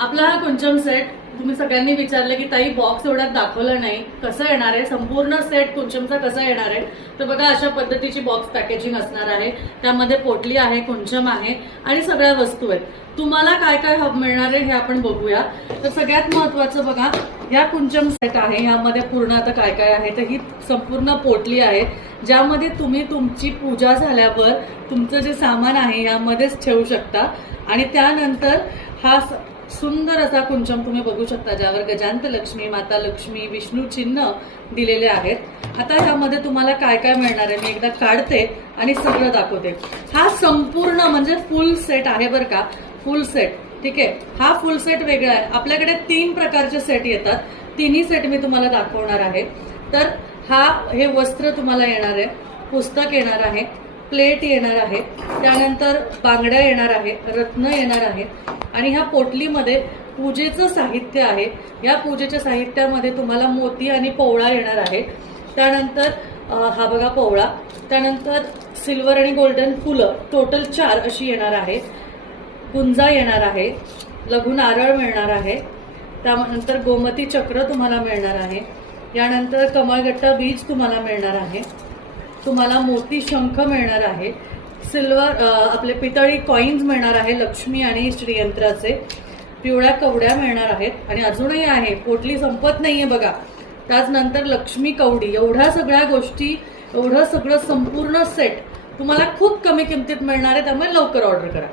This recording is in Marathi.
आपला हा कुंचम सेट तुम्ही सगळ्यांनी विचारलं की ताई बॉक्स एवढ्यात दाखवलं नाही, कसं येणार आहे संपूर्ण सेट कुंचमचा कसा येणार आहे. तर बघा अशा पद्धतीची बॉक्स पॅकेजिंग असणार आहे. त्यामध्ये पोटली आहे, कुंचम आहे आणि सगळ्या वस्तू आहेत. तुम्हाला काय काय मिळणार आहे हे आपण बघूया. तर सगळ्यात महत्वाचं बघा, या कुंचम सेट आहे, यामध्ये पूर्ण आता काय काय आहे. तर ही संपूर्ण पोटली आहे ज्यामध्ये तुम्ही तुमची पूजा झाल्यावर तुमचं जे सामान आहे यामध्येच ठेवू शकता. आणि त्यानंतर हा सुंदर असा कुंचम तुम्ही बघू शकता ज्यावर गजांत लक्ष्मी, माता लक्ष्मी, विष्णू चिन्ह दिलेले आहेत. आता ह्यामध्ये तुम्हाला काय काय मिळणार आहे मी एकदा काढते आणि सगळं दाखवते. हा संपूर्ण म्हणजे फुल सेट आहे बरं का, फुल सेट. ठीक आहे, हा फुल सेट वेगळा आहे. आपल्याकडे 3 प्रकारचे सेट येतात, तिन्ही सेट मी तुम्हाला दाखवणार आहे. तर हे वस्त्र तुम्हाला येणार आहे, पुस्तक येणार आहे, प्लेट येणार आहे, त्यानंतर बांगड्या येणार आहे, रत्न येणार आहे आणि ह्या पोटलीमध्ये पूजेचं साहित्य आहे. या पूजेच्या साहित्यामध्ये तुम्हाला मोती आणि पोवळा येणार आहे. त्यानंतर हा बघा पोवळा, त्यानंतर सिल्वर आणि गोल्डन फुलं टोटल 4 अशी येणार आहे. गुंजा येणार आहे, लघु नारळ मिळणार आहे, त्यानंतर गोमती चक्र तुम्हाला मिळणार आहे, यानंतर कमळगट्टा बीज तुम्हाला मिळणार आहे, तुम्हाला मोती शंख मिळणार आहे, सिल्वर आपले पितळी कॉइन्स मिळणार आहे लक्ष्मी आणि श्रीयंत्राचे, पिवळ्या कवड्या मिळणार आहेत आणि अजूनही आहे, पोटली संपत नाहीये बघा. त्यानंतर लक्ष्मी कवडी, एवढ्या सगळ्या गोष्टी, एवढं सगळं संपूर्ण सेट तुम्हाला खूप कमी किमतीत मिळणार आहे. त्यामुळे लवकर ऑर्डर करा.